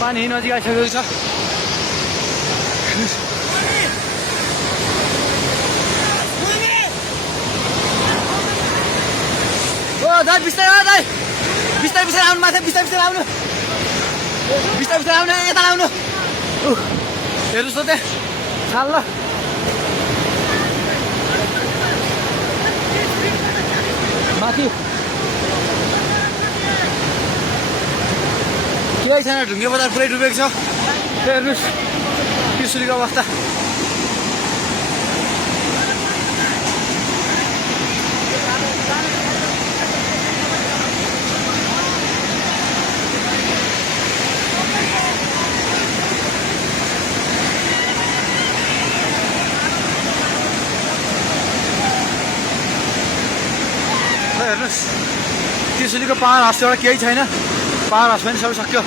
पानी नजिक आइसकेको छ ओ दाइ बिस्तारै दाइ बिस्तारै आउनु माथि बिस्तारै आउनु बिस्तारै आउनु यता आउनु हेर्नुहोस् त त्यहाँ छाल ल माथि केही छैन ढुङ्गे बजार पुरै डुबेको छ हेर्नुहोस् त्रिशुलीको अवस्था हेर्नुहोस् त्रिशुलीको पावर हाउसबाट केही छैन पावर हाउस पनि सबै सक्यो